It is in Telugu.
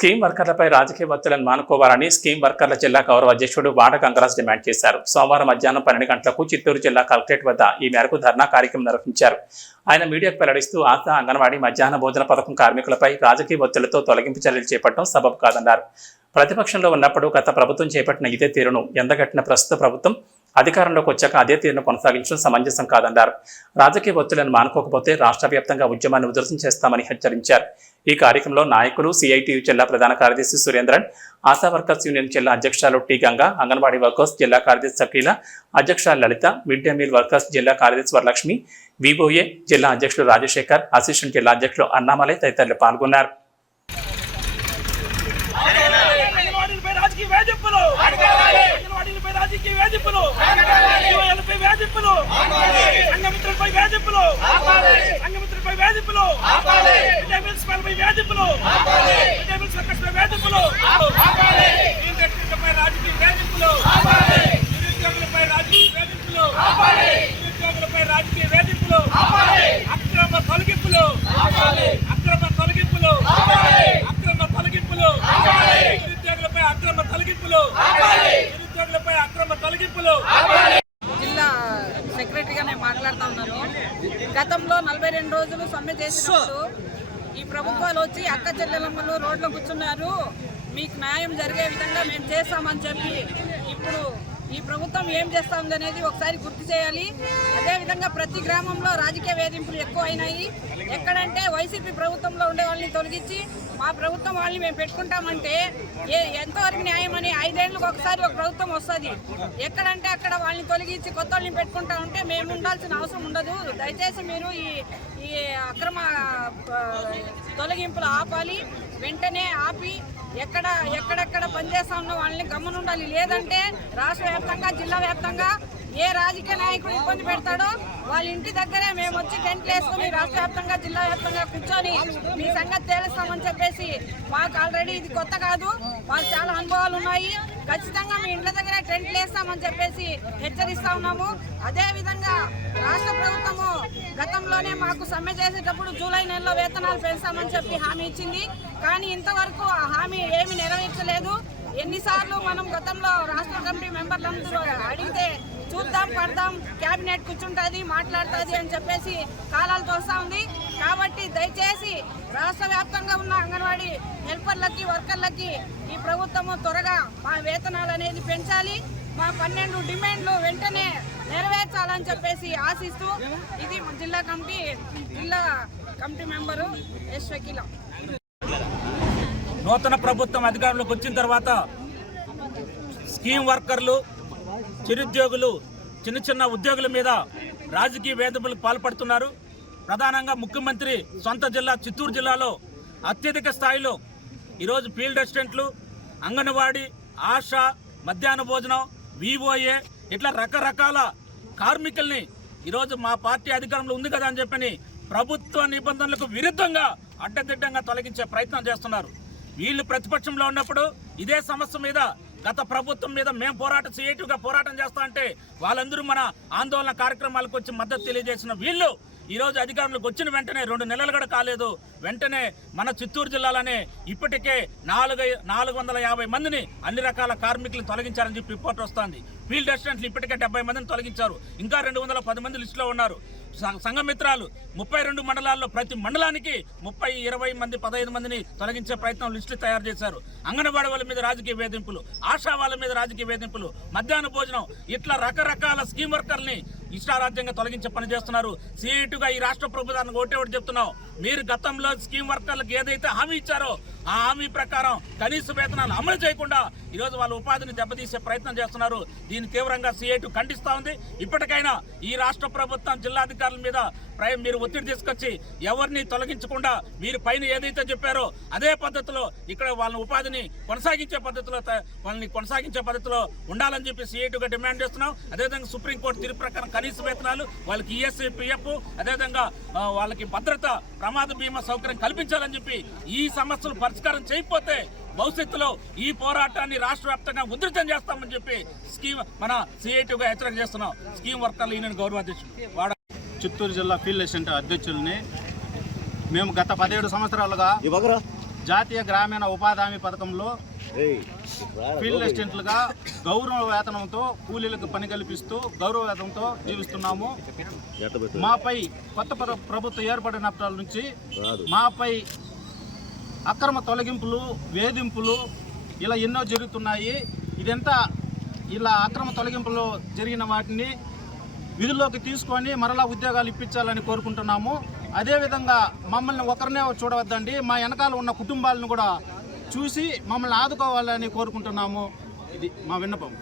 స్కీమ్ వర్కర్లపై రాజకీయ ఒత్తిళ్ళను మానుకోవాలని స్కీమ్ వర్కర్ల జిల్లా గౌరవ అధ్యక్షుడు వాడ గంగరాజ్ డిమాండ్ చేశారు. సోమవారం మధ్యాహ్నం పన్నెండు గంటలకు చిత్తూరు జిల్లా కలెక్టరేట్ వద్ద ఈ మేరకు ధర్నా కార్యక్రమం నిర్వహించారు. ఆయన మీడియాకు వెల్లడిస్తూ ఆశా అంగన్వాడీ మధ్యాహ్న భోజన పథకం కార్మికులపై రాజకీయ ఒత్తిళ్ళతో తొలగింపు చర్యలు చేపట్టడం సబబు కాదన్నారు. ప్రతిపక్షంలో ఉన్నప్పుడు గత ప్రభుత్వం చేపట్టిన ఇదే తీరును ఎందగట్టిన ప్రస్తుత ప్రభుత్వం అధికారంలోకి వచ్చాక అదే తీరును కొనసాగించడం సమంజసం కాదన్నారు. రాజకీయ ఒత్తిళ్ళను మానుకోకపోతే రాష్ట్ర వ్యాప్తంగా ఉద్యమాన్ని ఉధృతం చేస్తామని హెచ్చరించారు. ఈ కార్యక్రమంలో నాయకులు సిఐటియు జిల్లా ప్రధాన కార్యదర్శి సురేంద్రన్ ఆశా వర్కర్స్ యూనియన్ జిల్లా అధ్యక్షురాలు టి గంగా అంగన్వాడీ వర్కర్స్ జిల్లా కార్యదర్శి సకీల అధ్యక్షురాలు Lalitha mid day meal workers జిల్లా కార్యదర్శి వరలక్ష్మి విబోఏ జిల్లా అధ్యక్షుడు రాజశేఖర్ అసిస్టెంట్ జిల్లా అధ్యక్షులు అన్నామలై తదితరులు పాల్గొన్నారు. రాజకీయ రాజకీయ వేధింపులు! యువలపై వేధింపులు! సంఘమిత్రులపై వేధింపులు! సంఘమిత్రులపై వేధింపులు! విజయ మున్సిపాలిపై వేధింపులు! విజయ మున్సిపల్ వేధింపులు నిరుద్యోగులపై రాజకీయ వేధింపులు నిరుద్యోగులపై రాజకీయ వేధింపులు నిరుద్యోగులపై రాజకీయ వేధింపులు అక్రమ తొలగింపులు అక్రమ తొలగింపులు అక్రమ తొలగింపులు నిరుద్యోగులపై అక్రమ తొలగింపులు నిరుద్యోగులపై అక్రమ తొలగింపులు జిల్లా సెక్రటరీగా నేను మాట్లాడుతా ఉన్నాను గతంలో నలభై రెండు రోజులు సమ్మె చేసినప్పుడు ఈ ప్రభుత్వాలు వచ్చి అక్క చెల్లెలమ్మలు రోడ్లో కూర్చున్నారు. మీకు న్యాయం జరిగే విధంగా మేము చేస్తామని చెప్పి ఇప్పుడు ఈ ప్రభుత్వం ఏం చేస్తా ఉంది అనేది ఒకసారి గుర్తు చేయాలి. అదేవిధంగా ప్రతి గ్రామంలో రాజకీయ వేధింపులు ఎక్కువ అయినాయి ఎక్కడంటే వైసీపీ ప్రభుత్వంలో ఉండే వాళ్ళని తొలగించి మా ప్రభుత్వం వాళ్ళని మేము పెట్టుకుంటామంటే ఏ ఎంతవరకు న్యాయం అని ఐదేళ్ళకి ఒకసారి ఒక ప్రభుత్వం వస్తుంది. ఎక్కడంటే అక్కడ వాళ్ళని తొలగించి కొత్త వాళ్ళని పెట్టుకుంటా ఉంటే మేము ఉండాల్సిన అవసరం ఉండదు. దయచేసి మీరు ఈ ఈ అక్రమ తొలగింపులు ఆపాలి. వెంటనే ఆపి ఎక్కడ ఎక్కడెక్కడ పనిచేస్తా ఉన్న వాళ్ళని గమనుండాలి లేదంటే రాష్ట్ర వ్యాప్తంగా జిల్లా వ్యాప్తంగా ఏ రాజకీయ నాయకుడు ఇబ్బంది పెడతాడో వాళ్ళ ఇంటి దగ్గరే మేము వచ్చి టెంట్లు వేసుకుని రాష్ట్ర వ్యాప్తంగా జిల్లా వ్యాప్తంగా కూర్చొని మీ సంగతి తేలుస్తామని చెప్పేసి మాకు ఆల్రెడీ ఇది కొత్త కాదు. మాకు చాలా అనుభవాలు ఉన్నాయి. ఖచ్చితంగా మీ ఇంట్ల దగ్గర టెంట్లు వేస్తామని చెప్పేసి హెచ్చరిస్తా ఉన్నాము. అదేవిధంగా రాష్ట్ర ప్రభుత్వము గతంలోనే మాకు సమ్మె చేసేటప్పుడు జూలై నెలలో వేతనాలు పెంచామని చెప్పి హామీ ఇచ్చింది. కానీ ఇంతవరకు ఆ హామీ ఏమీ నెరవేర్చలేదు. ఎన్నిసార్లు మనం గతంలో రాష్ట్ర కమిటీ మెంబర్లందరూ అడిగితే చూద్దాం పడదాం క్యాబినెట్ కూర్చుంటుంది మాట్లాడుతుంది అని చెప్పేసి కాలాలు తోస్తా ఉంది. కాబట్టి దయచేసి రాష్ట్ర వ్యాప్తంగా ఉన్న అంగన్వాడీ హెల్పర్లకి వర్కర్లకి ఈ ప్రభుత్వము త్వరగా మా వేతనాలు అనేది పెంచాలి. మా పన్నెండు డిమాండ్లు వెంటనే నెరవేర్చాలని చెప్పేసి ఆశిస్తూ ఇది జిల్లా కమిటీ జిల్లా కమిటీ మెంబరు ఎస్ నూతన ప్రభుత్వం అధికారంలోకి వచ్చిన తర్వాత స్కీమ్ వర్కర్లు చిరుద్యోగులు చిన్న చిన్న ఉద్యోగుల మీద రాజకీయ వేధింపులకు పాల్పడుతున్నారు. ప్రధానంగా ముఖ్యమంత్రి సొంత జిల్లా చిత్తూరు జిల్లాలో అత్యధిక స్థాయిలో ఈరోజు ఫీల్డ్ రెసిడెంట్లు అంగన్వాడీ ఆశా మధ్యాహ్న భోజనం వివోఏ ఇట్లా రకరకాల కార్మికుల్ని ఈరోజు మా పార్టీ అధికారంలో ఉంది కదా అని చెప్పని ప్రభుత్వ నిబంధనలకు విరుద్ధంగా అడ్డదిడ్డంగా తొలగించే ప్రయత్నం చేస్తున్నారు. వీళ్ళు ప్రతిపక్షంలో ఉన్నప్పుడు ఇదే సమస్య మీద గత ప్రభుత్వం మీద మేము పోరాటం గా పోరాటం చేస్తా అంటే వాళ్ళందరూ మన ఆందోళన కార్యక్రమాలకు వచ్చి మద్దతు తెలియజేసిన వీళ్ళు ఈరోజు అధికారంలోకి వచ్చిన వెంటనే రెండు నెలలు కూడా కాలేదు. వెంటనే మన చిత్తూరు జిల్లాలోనే ఇప్పటికే నాలుగు నాలుగు వందల యాభై మందిని అన్ని రకాల కార్మికులను తొలగించారని చెప్పి రిపోర్ట్ వస్తుంది. ఫీల్డ్ అసిస్టెంట్లు ఇప్పటికే డెబ్బై మందిని తొలగించారు. ఇంకా రెండు వందల పది మంది లిస్టులో ఉన్నారు. సంఘమిత్రాలు ముప్పై రెండు మండలాల్లో ప్రతి మండలానికి ముప్పై ఇరవై మంది పదహైదు మందిని తొలగించే ప్రయత్నం లిస్టు తయారు చేశారు. అంగన్వాడీ వాళ్ళ మీద రాజకీయ వేధింపులు ఆశా వాళ్ళ మీద రాజకీయ వేధింపులు మధ్యాహ్న భోజనం ఇట్లా రకరకాల స్కీమ్ వర్కర్ని ఇష్టారాజ్యంగా తొలగించే పని చేస్తున్నారు. సీటుగా ఈ రాష్ట్ర ప్రభుత్వానికి ఒకటే ఒకటి చెప్తున్నాం. మీరు గతంలో స్కీమ్ వర్కర్లకు ఏదైతే హామీ ఇచ్చారో ఆ హామీ ప్రకారం కనీస వేతనాలు అమలు చేయకుండా ఈరోజు వాళ్ళ ఉపాధిని దెబ్బతీసే ప్రయత్నం చేస్తున్నారు. దీన్ని తీవ్రంగా సిఐటు ఖండిస్తూ ఉంది. ఇప్పటికైనా ఈ రాష్ట్ర ప్రభుత్వం జిల్లాధికారుల మీద మీరు ఒత్తిడి తీసుకొచ్చి ఎవరిని తొలగించకుండా మీరు పైన ఏదైతే చెప్పారో అదే పద్ధతిలో ఇక్కడ వాళ్ళ ఉపాధిని కొనసాగించే పద్ధతిలో వాళ్ళని కొనసాగించే పద్ధతిలో ఉండాలని చెప్పి సిఐటుగా డిమాండ్ చేస్తున్నాం. అదేవిధంగా సుప్రీంకోర్టు తీర్పు ప్రకారం కనీస వేతనాలు వాళ్ళకి ఈఎస్ఐ పిఎఫ్ అదేవిధంగా వాళ్ళకి భద్రత ప్రమాద బీమా సౌకర్యం కల్పించాలని చెప్పి ఈ సమస్యలు పరిష్కారం చేయకపోతే భవిష్యత్తులో ఈ పోరాటాన్ని రాష్ట్ర వ్యాప్తంగా ఉధృతం చేస్తామని చెప్పి స్కీమ్ మన సిఐటిగా హెచ్చరిక చేస్తున్నాం. స్కీమ్ వర్కర్ల యూనియన్ గౌరవ అధ్యక్షుడు వాడ చిత్తూరు జిల్లా ఫీల్డ్ అసిస్టెంట్ అధ్యక్షుల్ని మేము గత పదిహేడు సంవత్సరాలుగా జాతీయ గ్రామీణ ఉపాధి హామీ పథకంలో ఫీల్డ్ అసిస్టెంట్లుగా గౌరవ వేతనంతో కూలీలకు పని కల్పిస్తూ గౌరవ వేతనంతో జీవిస్తున్నాము మాపై కొత్త ప్ర- ప్రభుత్వం ఏర్పడినప్పటి నుంచి మాపై అక్రమ తొలగింపులు వేధింపులు ఇలా ఎన్నో జరుగుతున్నాయి. ఇదంతా ఇలా అక్రమ తొలగింపులు జరిగిన వాటిని విధుల్లోకి తీసుకొని మరలా ఉద్యోగాలు ఇప్పించాలని కోరుకుంటున్నాము. అదేవిధంగా మమ్మల్ని ఒకరినే చూడవద్దండి. మా వెనకాల ఉన్న కుటుంబాలను కూడా చూసి మమ్మల్ని ఆదుకోవాలని కోరుకుంటున్నాము. ఇది మా విన్నపం.